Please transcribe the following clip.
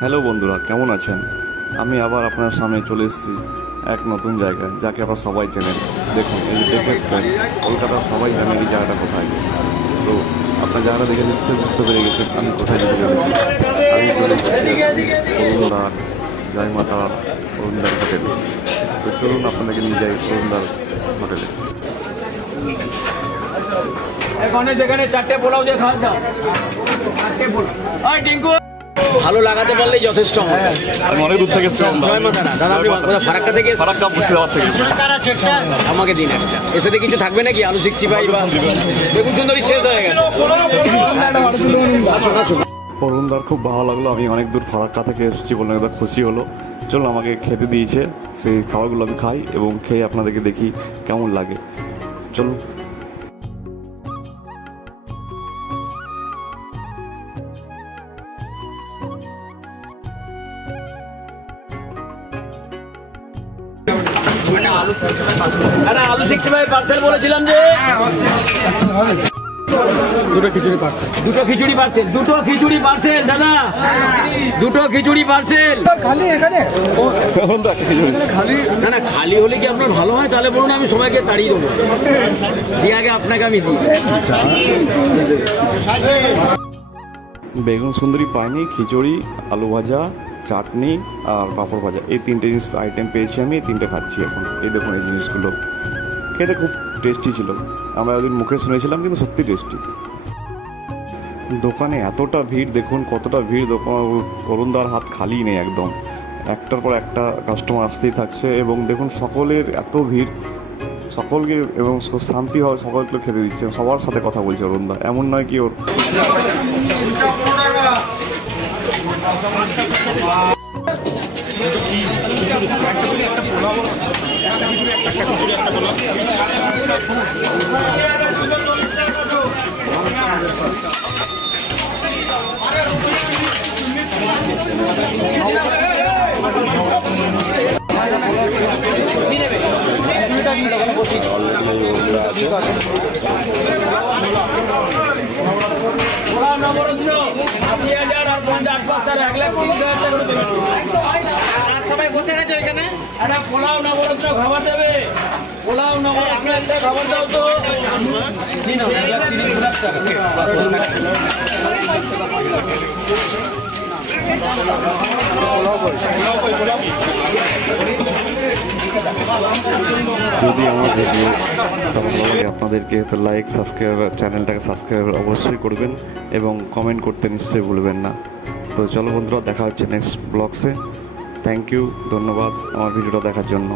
Hello বন্ধুরা, কেমন আছেন? আমি আবার আপনার সামনে চলে এসেছি এক নতুন জায়গায়, যাকে আপনারা সবাই চেনেন। দেখুন, এই যে দেখে এসছেন, কলকাতার সবাই জানেন এই জায়গাটা কোথায়। তো আপনার জায়গাটা দেখে নিশ্চয়ই বুঝতে পেরে গেছেন আমি কোথায় যেতে চলেছি। আমি চলে এসেছি অরুণদার জয়মাতার অরুণদার হোটেলে। তো চলুন আপনাদেরকে নিয়ে যাই অরুণদার হোটেলে। যেখানে চারটে পোলাও দিয়ে খাওয়া দাও, চারটে পোলাও টিঙ্কু ভালো লাগাতে পারলেই যথেষ্ট। আমি অনেক দূর থেকে এসেছি। জয় মাতা না দাদা, আপনি ফারাক্কা থেকে ফারাক্কা মুর্শিদাবাদ থেকে। আমাকে দিন একটা। এসাথে কিছু থাকবে নাকি? আলু শিখছি ভাই বা বেগুন সুন্দরী শেষ হয়ে গেছে। আসুন আসুন। অরুণদার খুব ভালো লাগলো। আমি অনেক দূর ফারাক্কা থেকে এসেছি বলে একদম খুশি হলো। চলুন, আমাকে খেতে দিয়েছে, সেই খাবারগুলো আমি খাই এবং খেয়ে আপনাদেরকে দেখি কেমন লাগে। চলুন। আলু শিখছি ভাই পার্সেল বলেছিলাম যে দুটো খিচুড়ি পার্সেল, দুটো খিচুড়ি পার্সেল, দুটো খিচুড়ি পার্সেল দাদা, দুটো খিচুড়ি পার্সেল। খালি এখানে না না, খালি হলে কি আপনার ভালো হয়? তাহলে বলুন, আমি সবাইকে তাড়িয়ে দেবো। দিয়ে আগে আপনাকে আমি দিই। বেগুন সুন্দরী পাইনি, খিচুড়ি, আলু ভাজা, চাটনি আর পাঁপড় ভাজা, এই তিনটে জিনিস আইটেম পেয়েছি। আমি এই তিনটে খাচ্ছি এখন। এই দেখুন, এই জিনিসগুলো খেতে খুব টেস্টি ছিল। আমরা ওদিন মুখে শুনেছিলাম, কিন্তু সত্যি টেস্টি। দোকানে এতটা ভিড়, দেখুন কতটা ভিড়। দোকান অরুণদার হাত খালি নেই একদম, একটার পর একটা কাস্টমার আসতেই থাকছে। এবং দেখুন সকলের এত ভিড়, সকলকে এবং শান্তি হয়, সকলকে খেতে দিচ্ছে, সবার সাথে কথা বলছে অরুণদা। এমন নয় কি ওর পোলাও নবরত্ন খাবার দেবে, পোলাও নবরত্ন একটা খাবার দাও তো। যদি আমার ভিডিও ভালো লাগে আপনাদেরকে, তো লাইক, সাবস্ক্রাইব, চ্যানেলটাকে সাবস্ক্রাইব অবশ্যই করবেন এবং কমেন্ট করতে নিশ্চয়ই ভুলবেন না। তো চলো বন্ধুরা, দেখা হচ্ছে নেক্সট ব্লগসে। থ্যাংক ইউ, ধন্যবাদ আমার ভিডিওটা দেখার জন্য।